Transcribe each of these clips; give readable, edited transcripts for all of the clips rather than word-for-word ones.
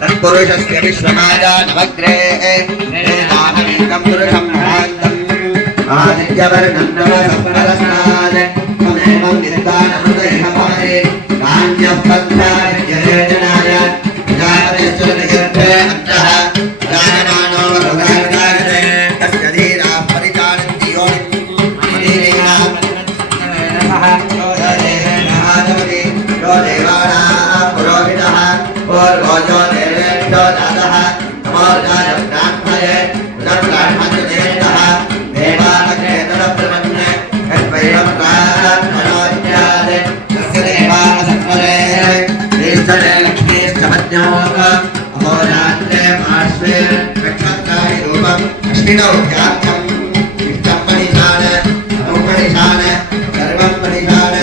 तत्पुरुषस्य विश्वमाया नवग्रे वेदानमेकं पुरुषं महान्तम् आदित्यवर्णं नवसम्प्रदस्नात् तमेवं विद्वानमृतैः भवति कान्यः पन्थानित्ययोजनाय प्रजापतिश्चरनिगर्भे अन्तः जानमानो भगवान् तस्य धीराः परिचारन्ति योनिम् मदीरेण यो देवानां पुरोहितः पूर्वोजो देवेभ्यो जातः नमोर्गाय ब्राह्मणे ब्राह्मणदेवतः देवानकेतरब्रह्मण्ये यद्वैवं प्रार्थनोत्यादे तस्य देवानसत्वरे तीर्थरे लक्ष्मीश्च मध्यमोः अहोरात्रे पार्श्वे नक्षत्राणि रूपम् अश्विनौ ध्यात्मम् इष्टं परिधान अनुपरिधान सर्वं परिधान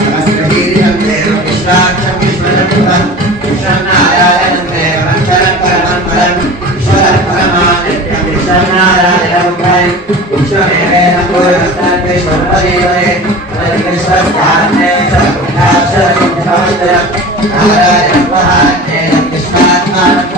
नमस्कृतीर्यं देवं विश्वाक्षं विश्वरं विश्वनारायणं देवं शरणं परमं परं ईश्वरं परमादित्यं विश्वनारायणं भयं विश्वमेवेन पूर्वस्तद्विश्वपदेवये तद्विश्वस्यान्ये सर्वविधाशरं नारायणं महान्येन विश्वात्मानं